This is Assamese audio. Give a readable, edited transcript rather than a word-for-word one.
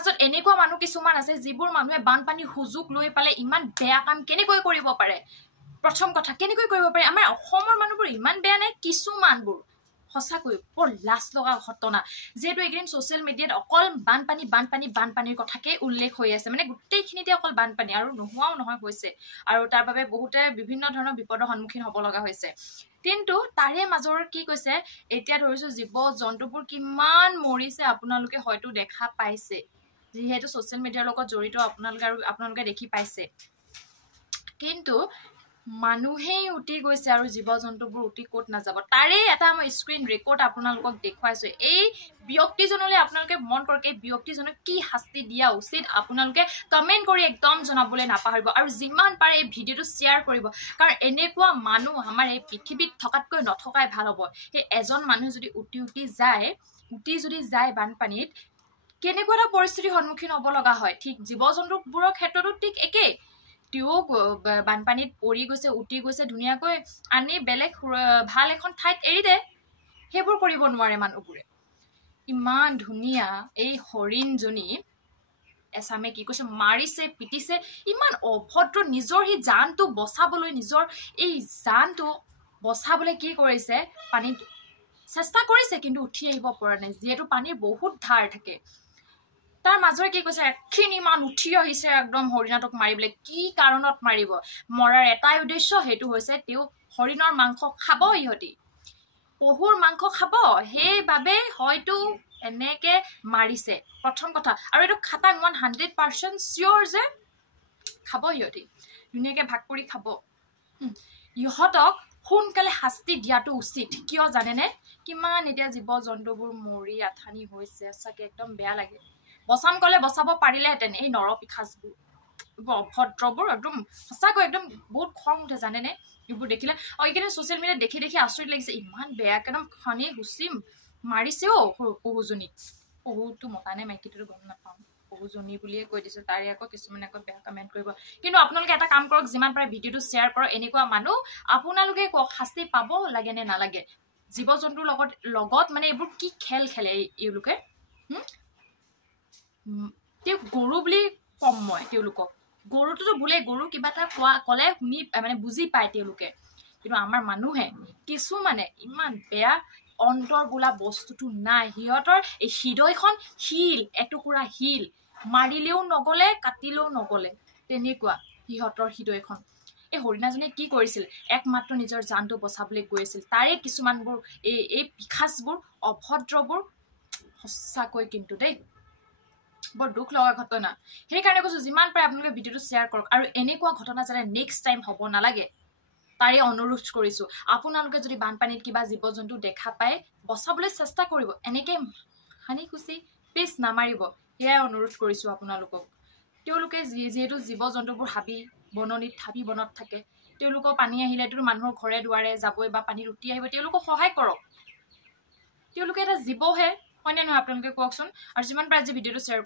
সমাজত এনেকুৱা মানুহ কিছুমান আছে যিবোৰ মানুহে বানপানী সুযোগ লৈ পালে ইমান বেয়া কাম কেনেকৈ কৰিব পাৰে প্ৰথম কথা কেনেকৈ কৰিব পাৰে আমাৰ অসমৰ মানুহবোৰ ইমান বেয়া নাই কিছুমানবোৰ সঁচাকৈ বৰ লাজ লগা ঘটনা যেটো এগেইন সোশ্যাল মিডিয়াত অকল বানপানীৰ কথাকে উল্লেখ হৈ আছে মানে গোটেইখিনিতে অকল বানপানী আৰু নোহোৱাও নহয় হৈছে আৰু তাৰ বাবে বহুতে বিভিন্ন ধৰণৰ বিপদৰ সন্মুখীন হ'ব লগা হৈছে কিন্তু তাৰে মাজৰ কি কৈছে এতিয়া ধৰিছো জীৱ জন্তুবোৰ কিমান মৰিছে আপোনালোকে হয়তো দেখা পাইছে যেহেতু সোশ্যাল মিডিয়াৰ লগত জড়িত আপোনালোকে দেখি পাইছে কিন্তু মানুহেই উঠি গৈছে আৰু জীৱ জন্তুবোৰ উঠি কোট নাযাব তাৰে এটা মই স্ক্ৰীন ৰেকৰ্ড আপোনালোকক দেখুৱাইছো এই ব্যক্তিজনলৈ আপোনালোকে মন কৰক এই ব্যক্তিজনক কি শাস্তি দিয়া উচিত আপোনালোকে কমেন্ট কৰি একদম জনাবলৈ নাপাহৰিব আৰু যিমান পাৰে এই ভিডিঅটো শ্বেয়াৰ কৰিব কাৰণ এনেকুৱা মানুহ আমাৰ এই পৃথিৱীত থকাতকৈ নথকাই ভাল হ'ব সেই এজন মানুহ যদি উঠি যায় বানপানীত কেনেকুৱা এটা পৰিস্থিতিৰ সন্মুখীন হ'ব লগা হয় ঠিক জীৱ জন্তুবোৰৰ ক্ষেত্ৰতো ঠিক একেই তেওঁ বানপানীত পৰি গৈছে উঠি গৈছে ধুনীয়াকৈ আনি বেলেগ ভাল এখন ঠাইত এৰি দে সেইবোৰ কৰিব নোৱাৰে মানুহবোৰে ইমান ধুনীয়া এই হৰিণজনী এসামে কি কৈছে মাৰিছে পিটিছে ইমান অভদ্ৰ নিজৰ হি জানটো বচাবলৈ নিজৰ এই জানটো বচাবলৈ কি কৰিছে পানীত চেষ্টা কৰিছে কিন্তু উঠি আহিব পৰা নাই যেহেতু পানীৰ বহুত ধাৰ থাকে তাৰ মাজৰে কি কৈছে এখিনি মান উঠি আহিছে একদম হৰিণাটোক মাৰিবলে কি কাৰণত মাৰিব মৰাৰ এটাই উদ্দেশ্য হেতু হৈছে তেও হৰিণৰ মাংস খাব ইহতি পহুৰ মাংস খাব হেইভাবে হয়তো এনেকে মাৰিছে প্ৰথম কথা আৰু এটো খাটাং 100% শিওৰ যে খাব ইহতি দুনিয়াকে ভাগ কৰি খাব ইহতক সোনকালে শাস্তি দিয়াটো উচিত কিয় জানেনে কিমান এতিয়া জীৱ জন্তুবোৰ মৰি আথানি হৈছে সঁচাকে একদম বেয়া লাগে বচাম কলে বচাব পাৰিলেহেঁতেন এই নৰপিশাচবোৰ অভদ্ৰবোৰ একদম সঁচাকৈ একদম বহুত খং উঠে জানেনে এইবোৰ দেখিলে এইকেইটা সোশ্যাল মিডিয়াত দেখি আচৰিত লাগিছে ইমান বেয়া একদম খনি হুচিম মাৰিছে পহুজনীক পহুটো মতা নে মাইকীটো গম নাপাওঁ পহুজনী বুলিয়ে কৈ দিছো তাৰে আকৌ কিছুমানে আকৌ বেয়া কমেন্ট কৰিব কিন্তু আপোনালোকে এটা কাম কৰক যিমান পাৰে ভিডিঅটো শ্বেয়াৰ কৰক এনেকুৱা মানুহ আপোনালোকে শাস্তি পাব লাগে নে নালাগে জীৱ জন্তুৰ লগত মানে এইবোৰ কি খেল খেলে এইলোকে তেও গৰু বুলি কম মই তেওঁলোকক গৰুটোতো ভুলে গৰু কিবা এটা কলে শুনি মানে বুজি পায় তেওঁলোকে কিন্তু আমাৰ মানুহে কিছু মানে ইমান বেয়া অন্তৰ বোলা বস্তুটো নাই হিয়তৰ এই হৃদয়খন হিল এটুকুৰা হিল মাৰিলেও নগলে কাটিলেও নগলে তেনেকুৱা হিয়তৰ হৃদয়খন এই হৰিণাজনে কি কৰিছিল একমাত্ৰ নিজৰ জানটো বচাবলৈ গৈ আছিল তাৰে কিছুমানবোৰ এই পিখাচবোৰ অভদ্ৰবোৰ সঁচাকৈ কিন্তু দেই বৰ দুখ লগা ঘটনা সেই কাৰণে কৈছো যিমান পাৰে আপোনালোকে ভিডিঅটো শ্বেয়াৰ কৰক আৰু এনেকুৱা ঘটনা যাতে নেক্সট টাইম হ'ব নালাগে তাৰে অনুৰোধ কৰিছো আপোনালোকে যদি বানপানীত কিবা জীৱ জন্তু দেখা পায় বচাবলৈ চেষ্টা কৰিব এনেকে হানি খুচি প্লিজ নামাৰিব এয়া অনুৰোধ কৰিছো আপোনালোকক তেওঁলোকে যেহেতু জীৱ জন্তুবোৰ হাবি বনত থাকে তেওঁলোকৰ পানী আহিলেতো মানুহৰ ঘৰে দুৱাৰে যাবই বা পানীত উঠি আহিব তেওঁলোকক সহায় কৰক তেওঁলোকে এটা জীৱহে হয়নে নহয় আপোনালোকে কওকচোন আৰু যিমান পাৰে ভিডিঅটো শ্বেয়াৰ